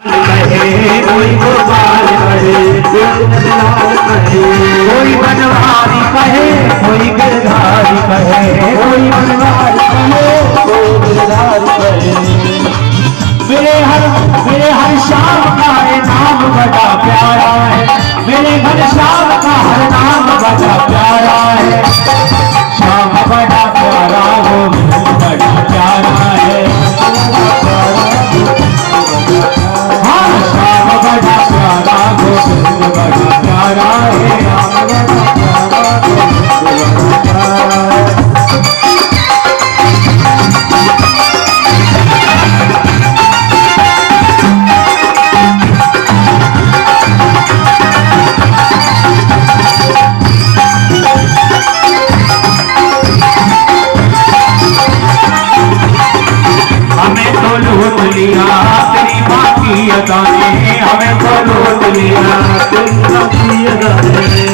कहे कोई गोपाल कहे कोई बनवारी कहे कोई गिरधारी कहे कोई बनवारी कहे कोई गिरधारी कहे। मेरे हर शाम का नाम बड़ा प्यारा है, मेरे हर शाम का हर नाम बड़ा प्यारा है। शाम बड़ा प्यारा हो बड़ा प्यारा है, हाँ शाम बड़ा प्यारा हो बड़ा प्यारा है। तेरी बाकी अदाने हमें तो लूट लिया,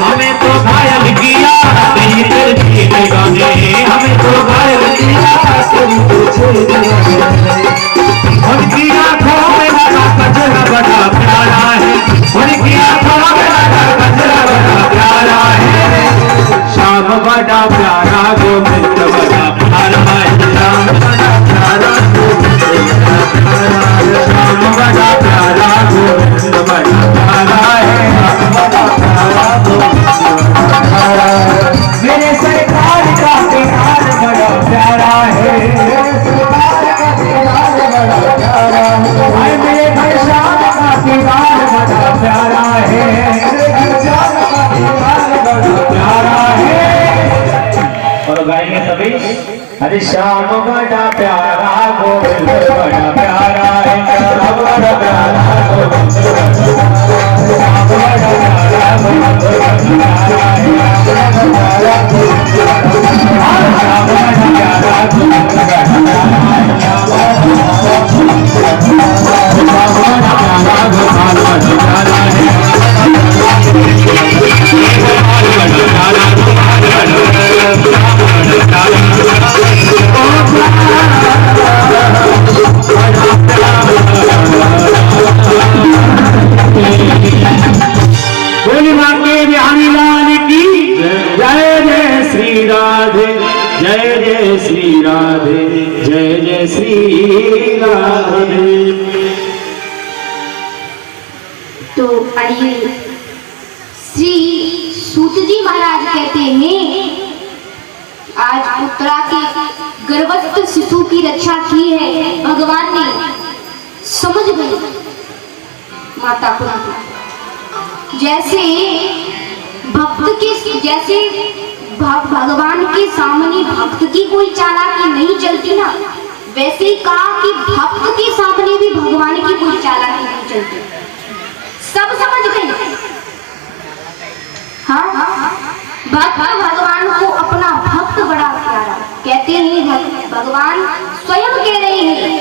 हमें तो घायल किया तेरी तेरी गाने, हमें तो घायल किया तेरी उनकी आंखों में लगा कचरा बड़ा प्यारा है, उनकी आंखों में लगा कचरा बड़ा प्यारा है। शाम बड़ा प्यारा गोविंद बड़ा प्यारा है, शाम बड़ा प्यारा शाम बड़ा प्यारा गोविंद बड़ा प्यारा है, बड़ा प्यारा मेरे सरकार का प्यार बड़ा प्यारा है, सरकार का प्यार बड़ा प्यारा है। मेरे घर शाम का प्यार बड़ा प्यारा है, मेरे घर शाम का प्यार बड़ा प्यारा है। और गाएंगे सभी, अरे शाम बड़ा प्यारा गोविंद बड़ा प्यारा है, शाम बड़ा प्यारा गोविंद शाम बड़ा प्यारा गोविंद बड़ा प्यारा है, शाम बड़ा प्यारा गोविंद बड़ा प्यारा है, शाम बोली मांगे बिहारी लाल की जय जय श्री राधे, जय जय श्री राधे, जय जय श्री राधे। तो आइए, श्री सूत जी महाराज कहते हैं आज उत्तरा के गर्भस्थ शिशु की रक्षा की है भगवान ने, समझ गए माता को। जैसे भक्त के जैसे भगवान के सामने भक्त की कोई चालाकी नहीं चलती ना, वैसे ही कहा कि भक्त के सामने भी भगवान की कोई चालाकी नहीं चलती। सब समझ गए। हाँ भक्त भगवान को अपना भक्त बड़ा प्यारा कहते हैं। भगवान स्वयं कह रहे हैं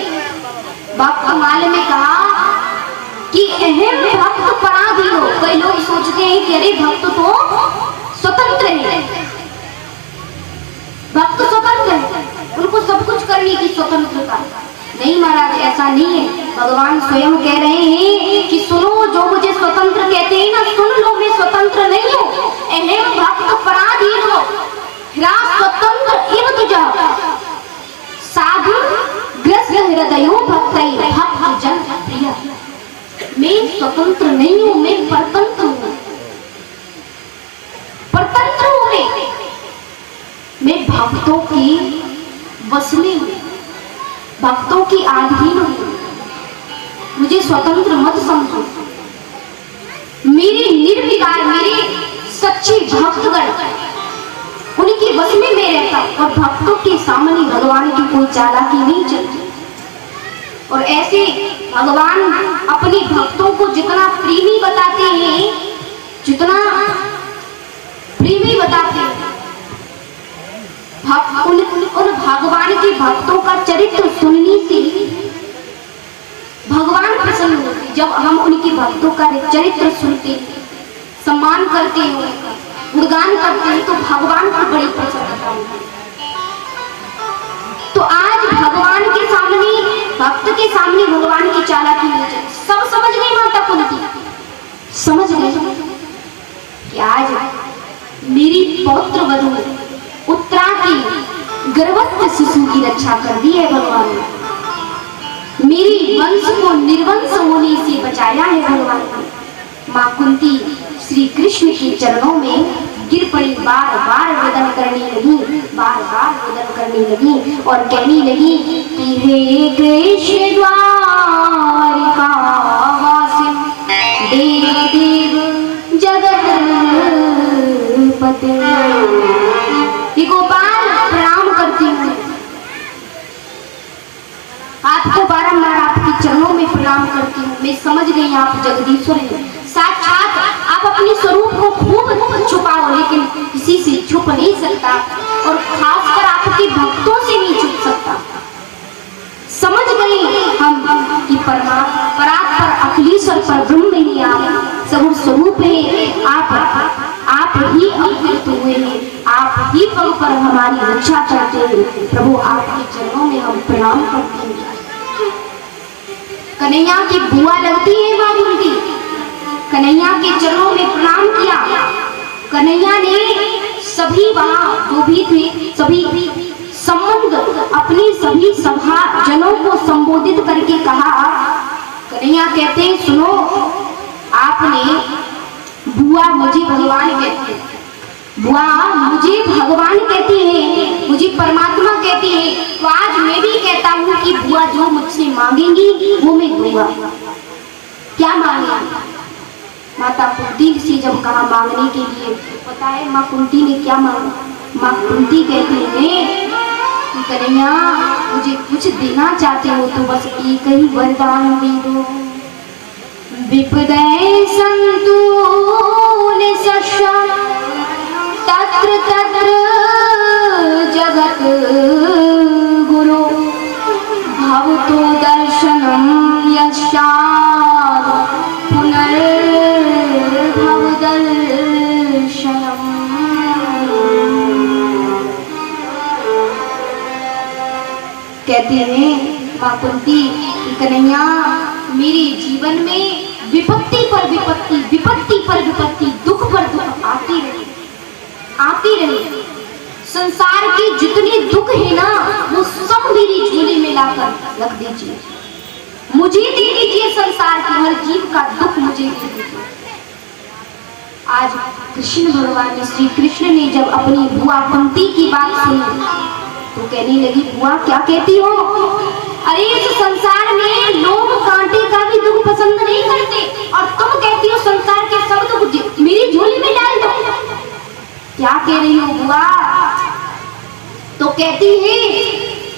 भक्त माल में कहा कि अहम भक्त पराधीन हो। कई लोग सोचते हैं कि अरे भक्त तो स्वतंत्र है, भक्त स्वतंत्र है, उनको सब कुछ करने की स्वतंत्रता। नहीं महाराज, ऐसा नहीं है। भगवान स्वयं कह रहे हैं कि सुनो, जो मुझे स्वतंत्र कहते हैं ना, सुन लो, मैं स्वतंत्र नहीं हूँ। अहम भक्त पराधीन हो, स्वतंत्र इव तुझा साधु ग्रस्त हृदयो भक्तै भक्त जन प्रिय। मैं स्वतंत्र नहीं हूँ, मैं परतंत्र हूँ। परतंत्र हूँ मैं भक्तों की वश में हूँ, भक्तों की अधीन हूँ। मुझे स्वतंत्र मत समझो। मेरे निर्विकार, मेरे सच्चे भक्तगण, उनकी वश में मैं रहता और भक्तों के सामने भगवान की कोई चालाकी नहीं चलती। और ऐसे भगवान अपने भक्तों को जितना प्रेमी बताते हैं, जितना प्रेमी बताते हैं, उन भगवान के भक्तों का चरित्र सुनने से भगवान प्रसन्न होते। जब हम उनके भक्तों का चरित्र सुनते, सम्मान करते हैं, गुणगान करते हैं, तो भगवान को बड़ी प्रसन्नता होती है। तो आज भगवान के सामने भक्त के सामने भगवान की चालाकी नहीं चली। सब समझ गई माता कुंती, समझ गई कि आज मेरी पौत्र वधू उत्तरा की गर्भस्थ शिशु की रक्षा कर दी है भगवान ने, मेरी वंश को निर्वंश होने से बचाया है भगवान ने। माँ कुंती श्री कृष्ण के चरणों में गिर पड़ी, बार बार वदन करने लगी, बार बार वदन करने लगी और कहने लगी कि हे कृष्ण द्वारिका वासी देव देव जगतपते, ये गोपाल प्रणाम करती हूँ, आपको बारंबार आपके चरणों में प्रणाम करती हूँ। मैं समझ गई आप जगदीश्वर हैं, साक्षात आप अपने स्वरूप को खूब छुपाओ, लेकिन किसी से छुप नहीं सकता और खासकर आपके भक्तों से नहीं छुप सकता। समझ गए हम कि परात्पर अखिलेश्वर पर ब्रह्म ही आप सगुण स्वरूप है, आप ही अवतरित हुए हैं, आप ही पग पर हमारी रक्षा करते हैं। प्रभु आपके चरणों में हम प्रणाम करते हैं। कन्हैया की बुआ लगती है माँ कुंती, कन्हैया के चरणों में प्रणाम किया। कन्हैया ने सभी वहां जो भी थे सभी संबंध अपने सभी सभा जनों को संबोधित करके कहा। कन्हैया कहते हैं सुनो, आपने बुआ मुझे भगवान कहते हैं, बुआ मुझे भगवान कहती है, मुझे परमात्मा कहती है, तो आज मैं भी कहता हूँ कि बुआ जो मुझसे मांगेंगी वो मैं दूंगा। क्या मांगे? माता कुंती से जब कहा मांगने के लिए, पता है माँ कुंती ने क्या मांगा? माँ कुंती कहती है कि कन्हैया मुझे कुछ देना चाहते हो तो बस एक ही वरदान दे दो, विपदे संतु निशस्या तत्र तत्र जगत गुरु भवतो दर्शनम यस्यात् पुनर्भव दर्शनम। कहते हैं माँ कुंती कि कन्हैया मेरे जीवन में विपत्ति पर विपत्ति, विपत्ति पर विपत्ति, दुख पर दुख आती रहे। संसार के जितने दुख है ना वो सब मेरी झोली में लाकर रख दीजिए, मुझे दे दीजिए, संसार के हर जीव का दुख मुझे दे दीजिए। आज कृष्ण भगवान ने, श्री कृष्ण ने जब अपनी बुआ कुंती की बात सुनी तो कहने लगी बुआ क्या कहती हो? अरे इस संसार में लोग कांटे का भी दुख पसंद नहीं करते और तुम कहती हो संसार के सब दुख मेरी झोली में डाल दो। क्या कह रही हो बुआ? तो कहती है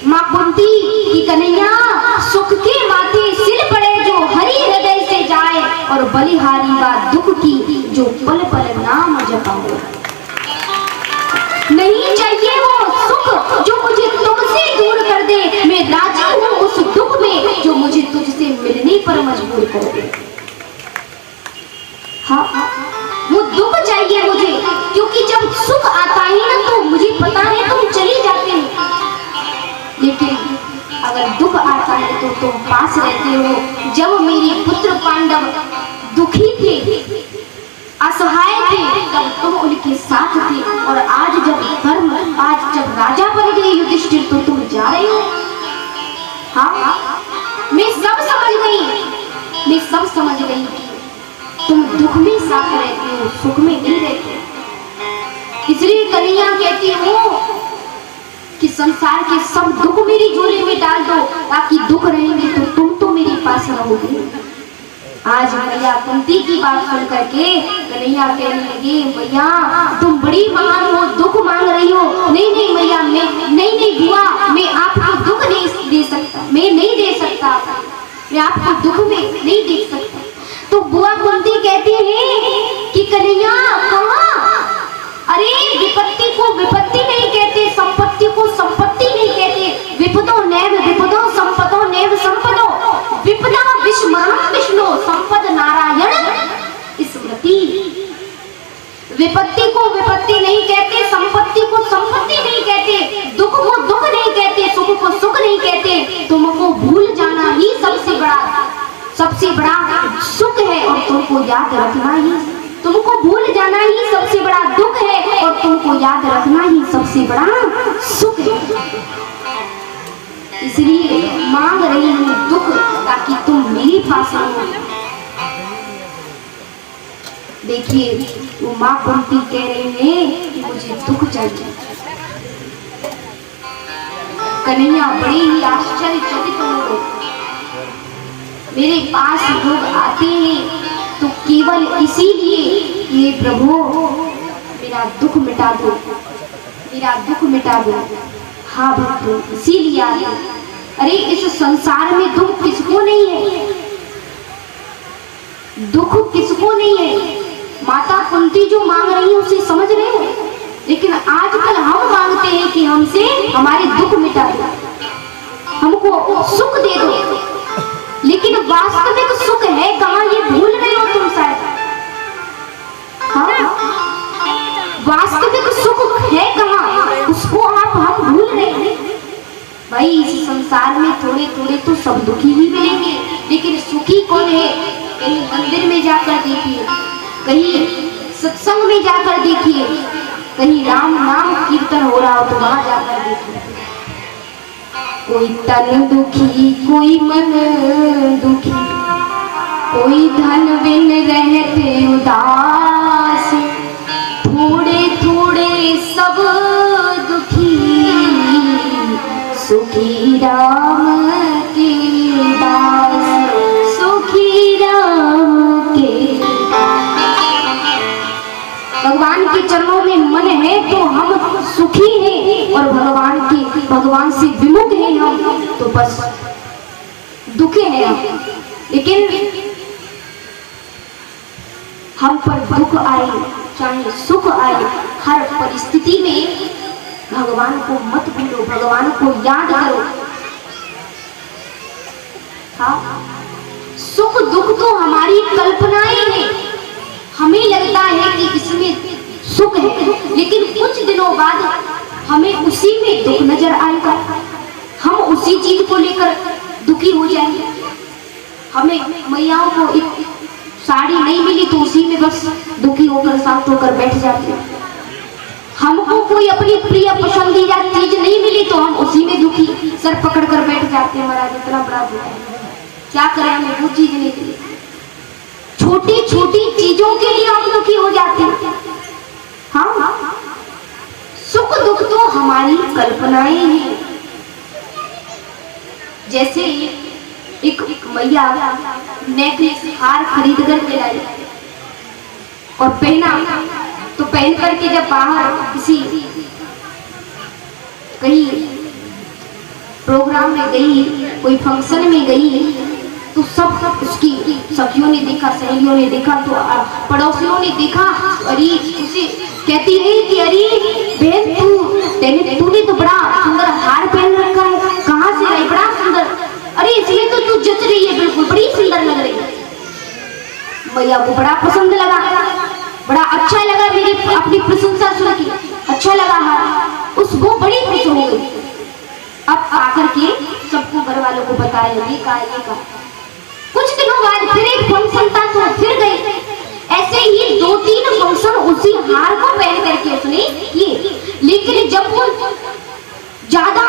माँ कुंती कि कन्हैया सुख के माथे सिल पड़े जो हरि हृदय से जाए और बलिहारी बात दुख की जो पल पल नाम जपाओ। नहीं चाहिए वो सुख जो मुझे तुमसे दूर कर दे, मैं राजी हूँ उस दुख में जो मुझे तुझसे मिलने पर मजबूर कर दे। हाँ वो दुख चाहिए मुझे, क्योंकि जब सुख आता है ना तो मुझे पता है तुम चली जाते हो, लेकिन अगर दुख आता है तो तुम पास रहते हो। जब मेरे पुत्र पांडव दुखी थे, असहाय थे, तब तुम उनके साथ थे, और आज जब राजा बन गए युधिष्ठिर तो तुम जा रहे हो। हाँ मैं सब समझ गई कि तुम दुख में साथ रहते हो, सुख में नहीं रहते। इसलिए कन्हैया कहती हूँ कि संसार के सब दुख मेरी झोली में डाल दो, ताकि दुख रहेंगे तो तुम तो मेरे पास रहोगे। आज मैया कुंती की बात सुन करके कन्हैया कहने लगे भैया तुम बड़ी महान हो, दुख मांग रही हो। नहीं मैया, मैं नहीं बुआ, मैं आपको दुख नहीं दे सकता, मैं नहीं दे सकता, मैं आपको दुख में नहीं देख सकता। तो बुआ कुंती कहती है कि कन्हैया कहाँ? अरे विपत्ति को विपत्ति नहीं कहते, संपत्ति को संपत्ति नहीं कहते। विपदो नैव विपदो संपदो नैव संपदो, विपदा विस्मरणं विष्णु संपद नारायण स्मृति। विपत्ति को विपत्ति नहीं कहते, संपत्ति को संपत्ति नहीं कहते, दुख को दुख नहीं कहते, सुख को सुख नहीं कहते। तुमको भूल जाना याद रखना ही, तुमको भूल जाना ही सबसे बड़ा दुख है और तुमको याद रखना ही सबसे बड़ा सुख है। इसलिए मांग रही हूँ दुख ताकि तुम मेरे पास आओ। देखिए वो माँ कुंती कह रही है कि मुझे दुख चाहिए। कन्हैया बड़े ही आश्चर्यचकित हो गए। मेरे पास लोग आते हैं तो केवल इसीलिए ये प्रभु मेरा दुख मिटा दो, मेरा दुख मिटा दो। हाँ भक्तों, इसीलिए आते। अरे इस संसार में दुख किसको नहीं है, दुख किसको नहीं है। माता कुंती जो मांग रही है उसे समझ रहे हो, लेकिन आजकल हम मांगते हैं कि हमसे हमारे दुख मिटा दो, हमको सुख दे दो। लेकिन वास्तविक सुख है कहाँ, ये भूल रहे हो तुम शायद। हाँ, वास्तविक सुख है कहाँ, उसको हम भूल रहे हैं। भाई इस संसार में थोड़े थोड़े तो सब दुखी ही मिलेंगे, लेकिन सुखी कौन है? कहीं मंदिर में जाकर देखिए, कहीं सत्संग में जाकर देखिए, कहीं राम नाम कीर्तन हो रहा हो तो वहां जाकर देखिए। कोई तन दुखी, कोई मन दुखी, कोई धन बिन रहते उदास, थोड़े थोड़े सब दुखी, सुखी राम के दास, सुखी राम के। भगवान के चरणों में मन है तो हम सुखी हैं, और भगवान से विमुख हैं हम तो बस दुखी हैं हम। लेकिन हम पर दुख आए चाहे सुख आए, हर परिस्थिति में भगवान को मत भूलो, भगवान को याद करो। हाँ, सुख दुख तो हमारी कल्पनाएं हैं। हमें लगता है कि इसमें सुख है, लेकिन कुछ दिनों बाद हमें उसी में दुख नजर आएगा, हम उसी चीज को लेकर दुखी हो जाएंगे। हमें मैयाओं को एक साड़ी नहीं मिली तो उसी में बस दुखी होकर शांत होकर बैठ जाते हैं। हमको कोई अपनी प्रिय पसंदीदा चीज नहीं मिली तो हम उसी में दुखी सर पकड़ कर बैठ जाते हैं। महाराज इतना बड़ा दुख है, क्या करें, हमें वो चीज नहीं मिली। छोटी छोटी चीजों के लिए हम दुखी हो जाते हैं। हाँ, सुख दुख तो हमारी कल्पनाएं हैं। जैसे एक मैया नेकलेस हार खरीद कर के लाई और पहना, तो पहन करके जब बाहर किसी कहीं प्रोग्राम में गई, कोई फंक्शन में गई, तो सब उसकी सखियों ने देखा, सहेलियों ने देखा, तो पड़ोसियों ने देखा। अरे उसे कहती है कि अरे बहन तूने तो बड़ा सुंदर हार पहन रखा है, कहाँ से लाई, बड़ा सुंदर। अरे इसलिए तो तू जच रही है, बिल्कुल बड़ी सुंदर लग रही है। भैया को बड़ा पसंद लगा, बड़ा अच्छा लगा, मेरी अपनी प्रशंसा सुन के अच्छा लगा हार, उसको बड़ी खुश हो गई। अब आकर के सबको घर वालों को बताया, ये का। कुछ दिनों बाद फिर एक फंक्शन था तो फिर गई। ऐसे ही 2-3 फंक्शन उसी हार को पहन करके उसने किए। लेकिन जब वो ज्यादा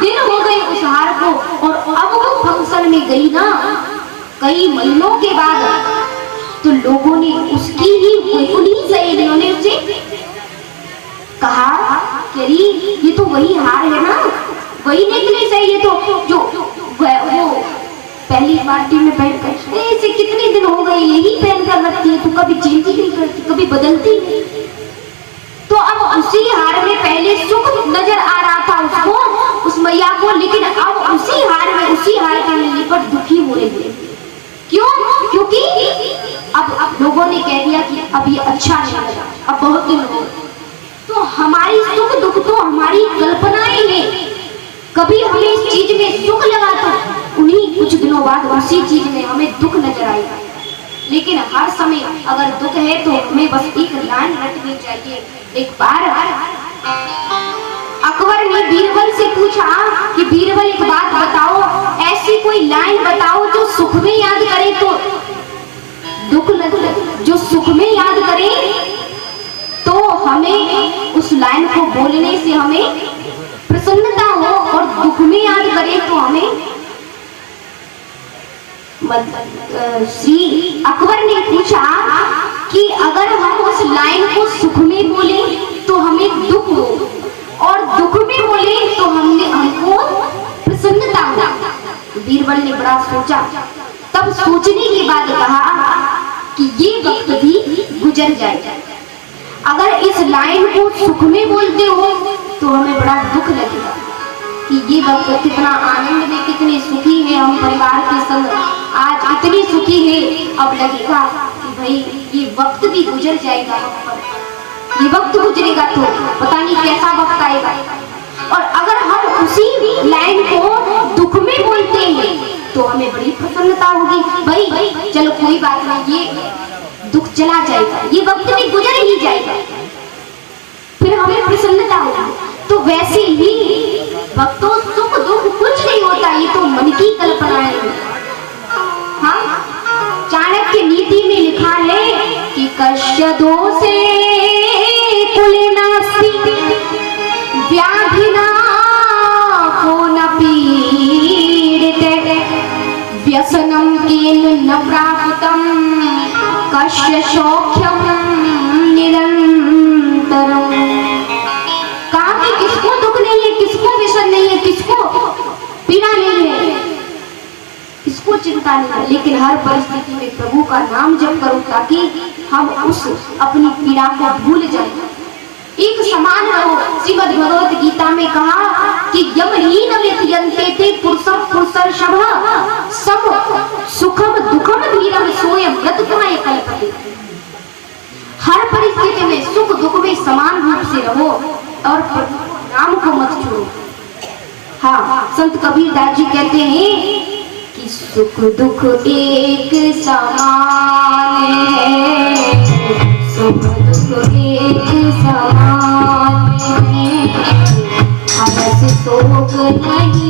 दिन हो गए उस हार को और अब वो फंक्शन में गई ना, कई महीनों के बाद, तो लोगों ने उसकी ही उन्हीं सहेलियों ने उसे कहा कि ये तो वही हार है ना, वही नेकलेस है, ये तो जो वो पहली पार्टी में पहन कर, ऐसे कितने दिन हो गए यही पहन कर रखती है, तो कभी चेंज ही नहीं करती, कभी बदलती नहीं। तो अब उसी हार में पहले सुख नजर आ रहा था उसको, उस मैया को, लेकिन अब उसी हार में, उसी हार के मिलने पर दुखी हो रही है। क्यों? क्योंकि अब लोगों ने कह दिया कि अब ये अच्छा नहीं लगा, अब बहुत दिन हो। तो हमारी सुख दुख तो हमारी कल्पनाएं हैं। कभी हमें इस चीज में सुख लगा तो उन्हीं कुछ दिनों बाद उसी चीज में हमें दुख नजर आएगा। लेकिन हर समय अगर दुख है तो हमें बस एक लाइन रटनी चाहिए। एक बार अकबर ने बीरबल से पूछा कि बीरबल एक बात बताओ, ऐसी कोई लाइन बताओ जो सुख में याद करे तो दुख न लाइन को बोलने से हमें प्रसन्नता हो और दुख में याद करें तो हमें श्री अकबर ने पूछा कि अगर हम उस लाइन को सुख में बोले तो हमें दुख हो और दुख में बोले तो हमको प्रसन्नता हो। बीरबल ने बड़ा सोचा, तब सोचने के बाद कहा कि ये वक्त भी गुजर जाएगा। अगर इस लाइन को सुख में बोलते हो तो हमें बड़ा दुख लगेगा कि ये वक्त कितना आनंद में, कितने सुखी है हम परिवार के संग, आज इतनी सुखी है। अब लगेगा कि भाई ये वक्त भी गुजर जाएगा, ये वक्त गुजरेगा तो पता नहीं कैसा वक्त आएगा। और अगर हम उसी लाइन को दुख में बोलते हैं तो हमें बड़ी प्रसन्नता होगी, भाई चलो कोई बात नहीं, ये दुख चला जाएगा, ये वक्त भी गुजर ही जाएगा, फिर हमें प्रसन्नता होगी। तो वैसे ही वक्तों सुख दुख कुछ नहीं होता, ये तो मन की कल्पना है। हाँ, चाणक्य नीति में लिखा है कि कस्य दोषे कुले नास्ति व्याधिना को न पीड़िते व्यसनं केन न प्राप्तं कस्य सौख्यं निरन्तरम्। कहा कि किसको दुख नहीं है, किसको व्यसन नहीं है, किसको पीड़ा नहीं है, किसको चिंता नहीं है, लेकिन हर परिस्थिति में प्रभु का नाम जप करो ताकि हम उस अपनी पीड़ा को भूल जाएं, एक समान रहो। श्रीमद् भगवत गीता में कहा कि यमहीन व्यथयन्ते ते पुरुषं पुरुषर्षभः सम सुखम दुखम धीरम सोयम व्रतकाय कल्पते। हर परिस्थिति में सुख दुख में समान रूप से रहो और नाम को मत छोड़ो। हाँ, संत कबीर दास जी कहते हैं कि सुख दुख एक समान है, सुख दुख एक समान है, हरस शोक नहीं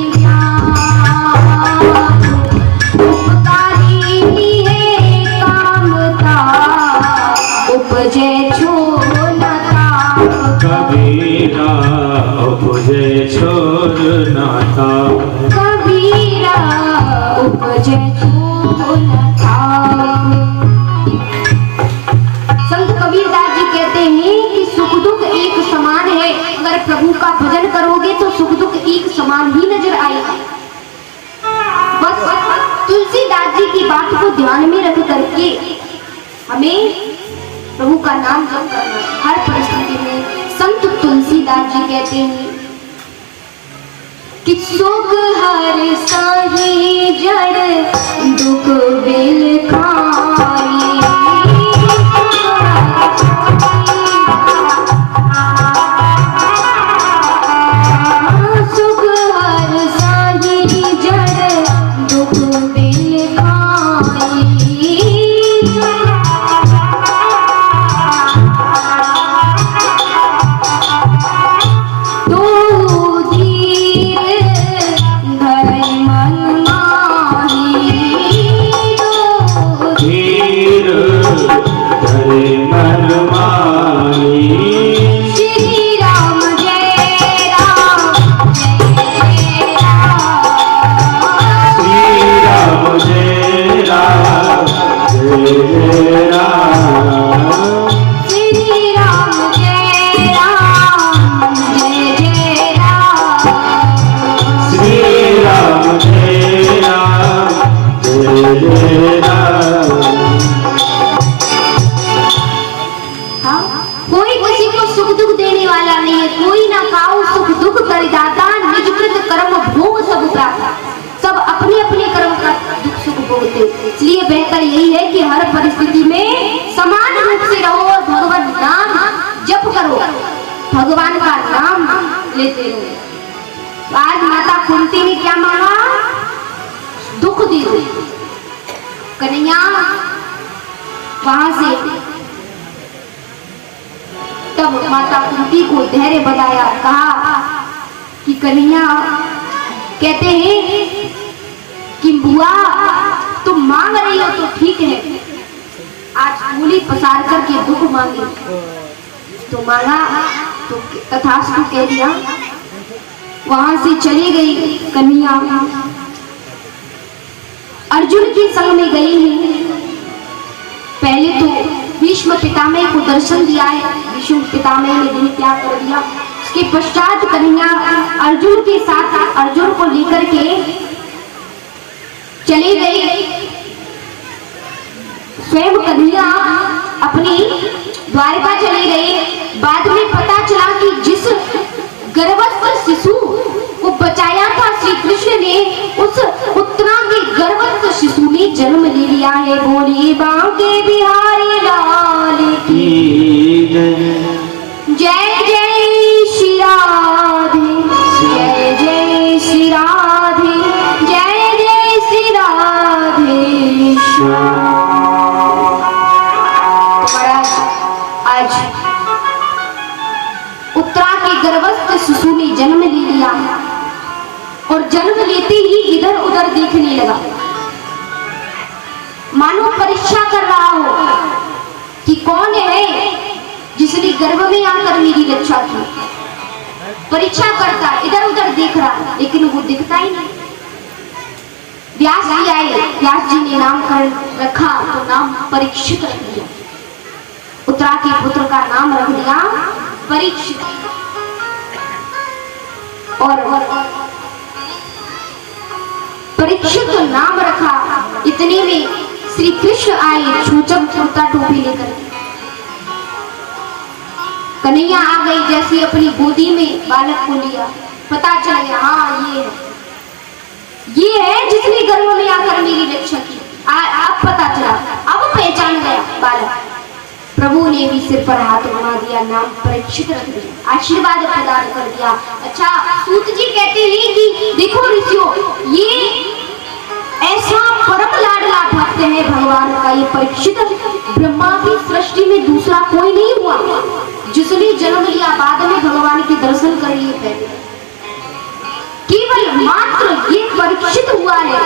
उपकारी ही है कामता उपजे छोड़ता कबीरा उपजे छोड़ता, कबीरा उपजे छोड़ता। संत कबीरदास जी कहते हैं कि सुख दुख एक समान है, अगर प्रभु का भजन करोगे तो सुख दुख एक समान ही नजर आएगा। बस तुलसीदास जी की बात को ध्यान में रख करके हमें प्रभु का नाम जप करना हर परिस्थिति में। संत तुलसीदास जी कहते हैं कि सुख हर साही जड़ दुख बेल खाई, सुख हर साही जड़ दुख बेल खाई, तो धीर धरै मन माही, धीर धरे मन माही। श्री राम जय राम जय राम, श्री राम जय राम जय राम, श्री राम जय राम जय राम, श्री राम जय राम जय राम। हाँ, कोई किसी को सुख दुख देने वाला नहीं है, कोई ना खाओ सुख दुख करदाता, निज कृत कर्म भोग सब प्राप्त। सब अपने अपने कर्म का दुख सुख भोगते, इसलिए बेहतर यही है कि हर परिस्थिति में समान रूप से रहो और भगवान नाम जप करो, भगवान का नाम लेते रहो। आज माता कुंती ने क्या मांगा? दुख दे दो। कन्हैया वहां से तब माता कुंती को धैर्य बताया, कहा कि कन्हैया कहते हैं कि बुआ तुम मांग रही हो तो ठीक है, आज मूली पसार करके दुख मांगे तो मांगा तो तथास्तु कह दिया। वहां से चली गई कन्हैया, अर्जुन के संग में गई है। पहले तो भीष्म पितामह को दर्शन दिया है, भीष्म पितामह ने देह त्याग कर दिया। उसके पश्चात कन्हैया अर्जुन के साथ अर्जुन को लेकर के चली गई। स्वयं कन्हैया अपनी द्वारका चले गए। बाद में पता चला कि जिस गर्भस्थ शिशु को बचाया था श्री कृष्ण ने, उस उत्तरा के गर्भस्थ शिशु ने जन्म ले लिया है। बोले बांके बिहारी लाल की जय जय श्री राधे, जय जय श्री राधे, जय जय श्री राधे। आज उत्तरा के गर्भस्थ शिशु ने जन्म ले लिया और जन्म लेते ही इधर उधर देखने लगा, मानो परीक्षा कर रहा हो कि कौन है जिसने गर्भ में आकर मेरी रक्षा की। परीक्षा करता, इधर उधर देख रहा, लेकिन वो दिखता ही नहीं। व्यास जी आए, व्यास जी ने नाम कर रखा तो नाम परीक्षित रख दिया। उत्तरा के पुत्र का नाम रख दिया परीक्षित। और परीक्षित नाम रखा। इतने में श्री कृष्ण आए, छूचक कुर्ता टोपी लेकर। कन्हैया आ गई, जैसे अपनी गोदी में बालक को लिया, पता चल गया हाँ ये है जिसने गर्भ में आकर मेरी रक्षा की। अब पता चला, अब पहचान गया बालक। प्रभु ने भी सिर पर हाथ घुमा दिया, नाम परीक्षित रख दिया, आशीर्वाद प्रदान कर दिया। अच्छा, सूत जी कहते हैं कि देखो ऋषियों, ये ऐसा परम लाडला भक्त है भगवान का ये परीक्षित। ब्रह्मा की सृष्टि में दूसरा कोई नहीं हुआ जिसने जन्म लिया बाद में भगवान के दर्शन कर लिए। पहले केवल मात्र ये परीक्षित हुआ है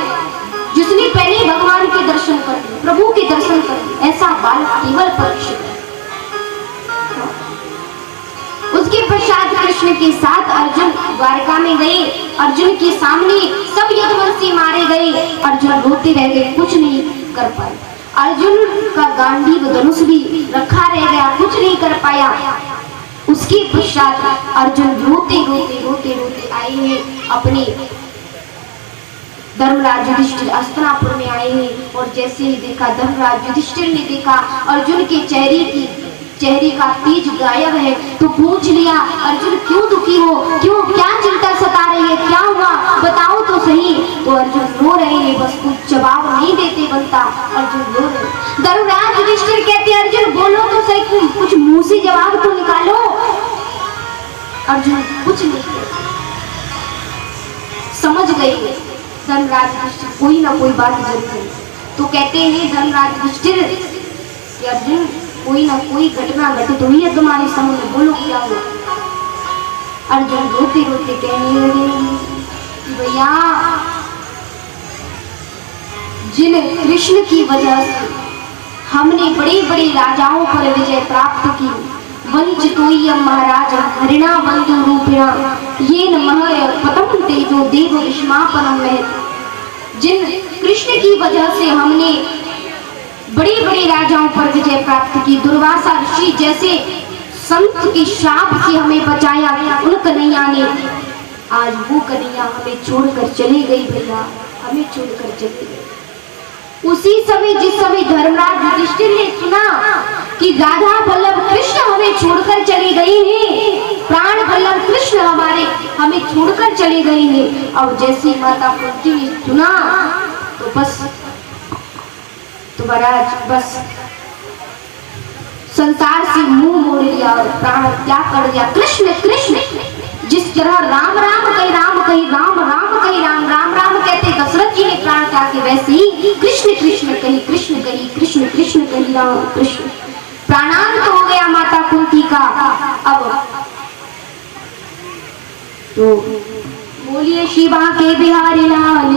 जिसने पहले भगवान के दर्शन कर लिए, प्रभु के दर्शन कर लिए। ऐसा बालक केवल परीक्षित है। उसके पश्चात कृष्ण के साथ अर्जुन द्वारका में गए। अर्जुन के सामने सब यदुवंशी मारे गए। अर्जुन रोते रह गए, कुछ नहीं कर पाए। अर्जुन का गांडीव धनुष भी रखा रह गया, कुछ नहीं कर पाया। उसके पश्चात अर्जुन रोते रोते रोते रोते आए हैं अपने धर्मराज युधिष्ठिर हस्तिनापुर में आए हैं। और जैसे ही देखा, धर्मराज युधिष्ठिर ने देखा अर्जुन के चेहरे का तेज गायब है, तो पूछ लिया अर्जुन क्यों दुखी हो, क्यों, क्या चिंता सता रही है, क्या हुआ, बताओ तो सही। तो अर्जुन रो रहे हैं, बस कुछ जवाब नहीं देते बनता। अर्जुन रो रहे। धर्मराज युधिष्ठिर कहते अर्जुन बोलो तो सही, कुछ मुंह से जवाब तो निकालो। अर्जुन कुछ नहीं कहते। समझ गए धर्मराज युधिष्ठिर कोई ना कोई बात जरूर है। तो कहते हैं धर्मराज युधिष्ठिर कि अर्जुन कोई ना कोई घटना घटित हुई है तुम्हारे सामने, बोलो क्या हुआ। अर्जुन रोते रोते कहने लगे कि भैया, जिन कृष्ण की वजह से हमने बड़े बड़े राजाओं पर विजय प्राप्त की, वंचितोयम महाराज हरिणा बंधु रूपिणा ये नमः पतम तेजो देव विष्मापनम में। जिन कृष्ण की वजह से हमने बड़े बड़े राजाओं पर विजय प्राप्त की, दुर्वासा ऋषि जैसे संत के श्राप से हमें बचाया, उन कन्हैया ने, आज वो कन्हैया हमें छोड़कर चली गई भैया, हमें छोड़कर चली गई। उसी समय जिस समय धर्मराज युधिष्ठिर ने सुना कि राधा वल्लभ कृष्ण हमें छोड़कर चले गए हैं, प्राण वल्लभ कृष्ण हमें छोड़कर चले गए हैं, और जैसी माता कुंती ने सुना तो बस तो महाराज बस संसार से मुंह मोड़ लिया और प्राण त्याग कर दिया। कृष्ण कृष्ण, जिस तरह राम राम कही राम कही, राम राम कही राम राम राम कहते दशरथ जी ने प्राण त्याग के, वैसे ही कृष्ण कृष्ण कही कृष्ण कही, कृष्ण कृष्ण कही राम कृष्ण। प्राणांत हो गया माता कुंती का। अब तो बोलिए शिवा के बिहारी लाल